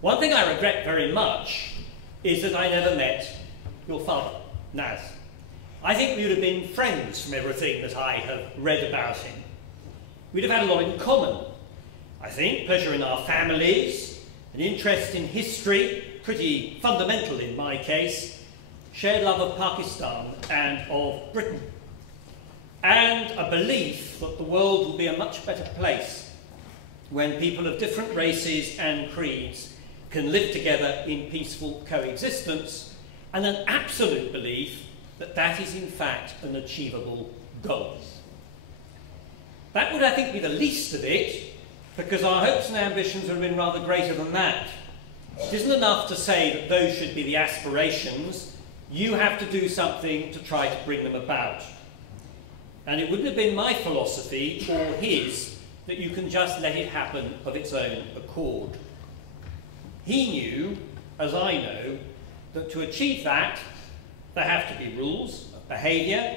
One thing I regret very much is that I never met your father, Naz. I think we would have been friends from everything that I have read about him. We'd have had a lot in common. I think pleasure in our families, an interest in history, pretty fundamental in my case, shared love of Pakistan and of Britain, and a belief that the world will be a much better place when people of different races and creeds can live together in peaceful coexistence, and an absolute belief that that is in fact an achievable goal. That would, I think, be the least of it, because our hopes and ambitions would have been rather greater than that. It isn't enough to say that those should be the aspirations. You have to do something to try to bring them about. And it wouldn't have been my philosophy, or his, that you can just let it happen of its own accord. He knew, as I know, that to achieve that, there have to be rules of behaviour,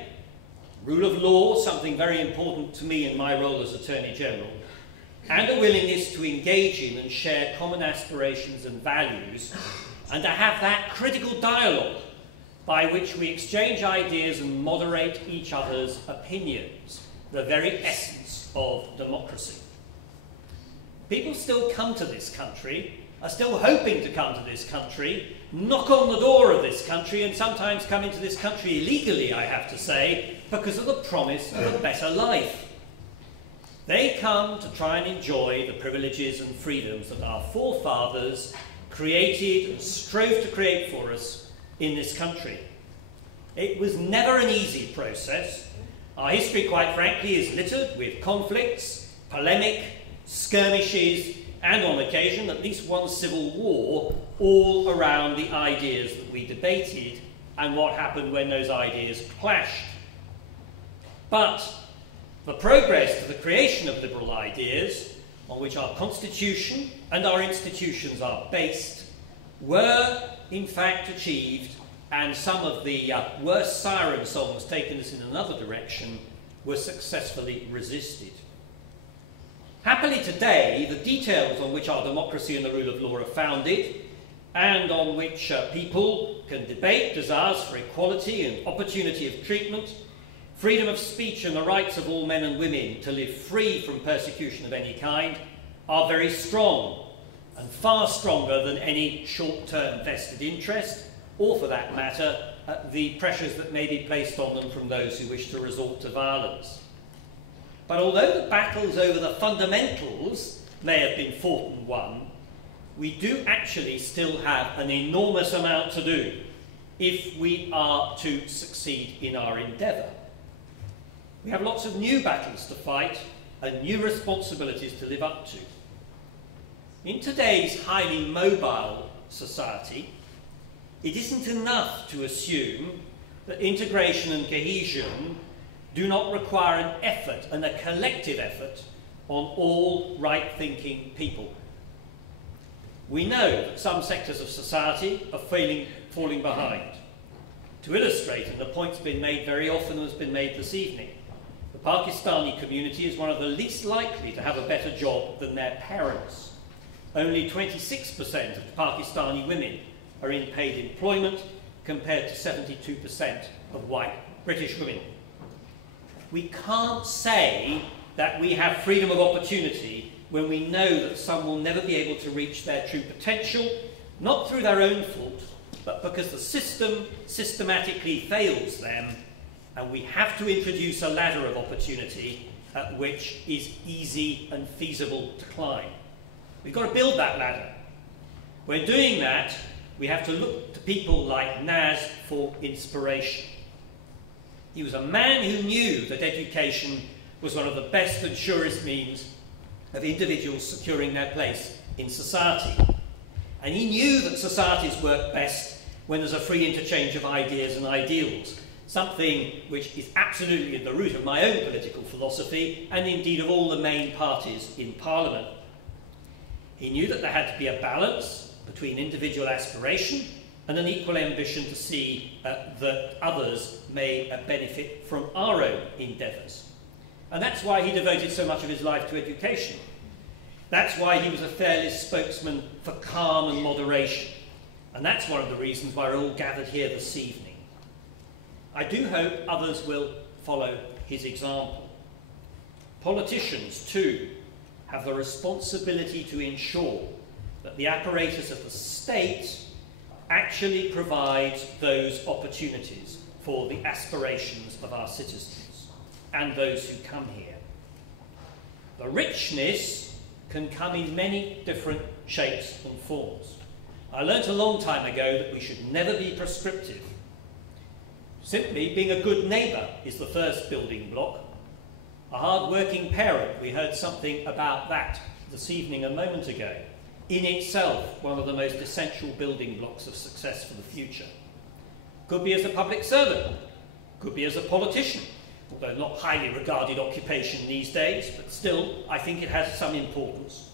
rule of law, something very important to me in my role as Attorney General, and a willingness to engage in and share common aspirations and values, and to have that critical dialogue by which we exchange ideas and moderate each other's opinions, the very essence of democracy. People still come to this country, are still hoping to come to this country, knock on the door of this country, and sometimes come into this country illegally, I have to say, because of the promise of a better life. They come to try and enjoy the privileges and freedoms that our forefathers created and strove to create for us in this country. It was never an easy process. Our history, quite frankly, is littered with conflicts, polemic, skirmishes, and on occasion at least one civil war, all around the ideas that we debated and what happened when those ideas clashed. But the progress to the creation of liberal ideas, on which our constitution and our institutions are based, were in fact achieved, and some of the worst siren songs taking us in another direction were successfully resisted. Happily today, the details on which our democracy and the rule of law are founded, and on which people can debate desires for equality and opportunity of treatment, freedom of speech and the rights of all men and women to live free from persecution of any kind, are very strong, and far stronger than any short-term vested interest, or for that matter, the pressures that may be placed on them from those who wish to resort to violence. But although the battles over the fundamentals may have been fought and won, we do actually still have an enormous amount to do if we are to succeed in our endeavour. We have lots of new battles to fight and new responsibilities to live up to. In today's highly mobile society, it isn't enough to assume that integration and cohesion do not require an effort, and a collective effort, on all right-thinking people. We know that some sectors of society are falling behind. To illustrate, and the point's been made very often and has been made this evening, the Pakistani community is one of the least likely to have a better job than their parents. Only 26% of Pakistani women are in paid employment, compared to 72% of white British women. We can't say that we have freedom of opportunity when we know that some will never be able to reach their true potential, not through their own fault, but because the system systematically fails them, and we have to introduce a ladder of opportunity which is easy and feasible to climb. We've got to build that ladder. When doing that, we have to look to people like Naz for inspiration. He was a man who knew that education was one of the best and surest means of individuals securing their place in society. And he knew that societies work best when there's a free interchange of ideas and ideals, something which is absolutely at the root of my own political philosophy, and indeed of all the main parties in Parliament. He knew that there had to be a balance between individual aspiration and an equal ambition to see that others may benefit from our own endeavours. And that's why he devoted so much of his life to education. That's why he was a fearless spokesman for calm and moderation. And that's one of the reasons why we're all gathered here this evening. I do hope others will follow his example. Politicians, too, have the responsibility to ensure that the apparatus of the state actually provides those opportunities for the aspirations of our citizens and those who come here. The richness can come in many different shapes and forms. I learnt a long time ago that we should never be prescriptive. Simply being a good neighbour is the first building block. A hard-working parent, we heard something about that this evening a moment ago, in itself one of the most essential building blocks of success for the future. Could be as a public servant, could be as a politician, although not highly regarded occupation these days, but still I think it has some importance.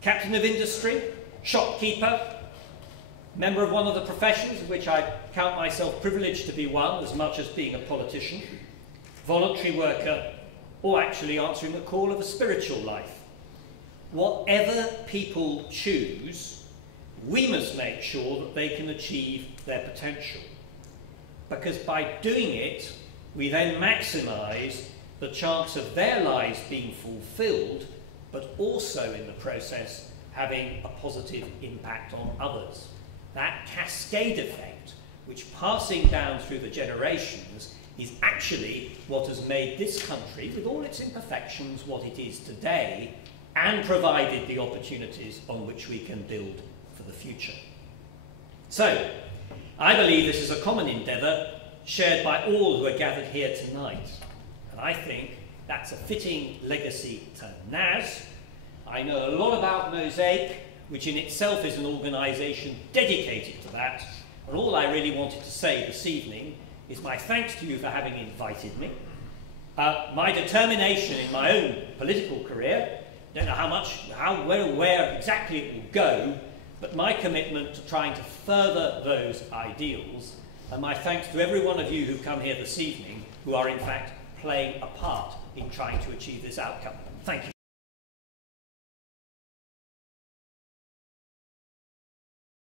Captain of industry, shopkeeper, member of one of the professions of which I count myself privileged to be one as much as being a politician, voluntary worker, or actually answering the call of a spiritual life. Whatever people choose, we must make sure that they can achieve their potential. Because by doing it, we then maximise the chance of their lives being fulfilled, but also in the process having a positive impact on others. That cascade effect, which passing down through the generations, is actually what has made this country, with all its imperfections, what it is today, and provided the opportunities on which we can build for the future. So, I believe this is a common endeavour shared by all who are gathered here tonight. And I think that's a fitting legacy to Naz. I know a lot about Mosaic, which in itself is an organisation dedicated to that. And all I really wanted to say this evening is my thanks to you for having invited me. My determination in my own political career, don't know where exactly it will go, but my commitment to trying to further those ideals, and my thanks to every one of you who've come here this evening, who are in fact playing a part in trying to achieve this outcome. Thank you.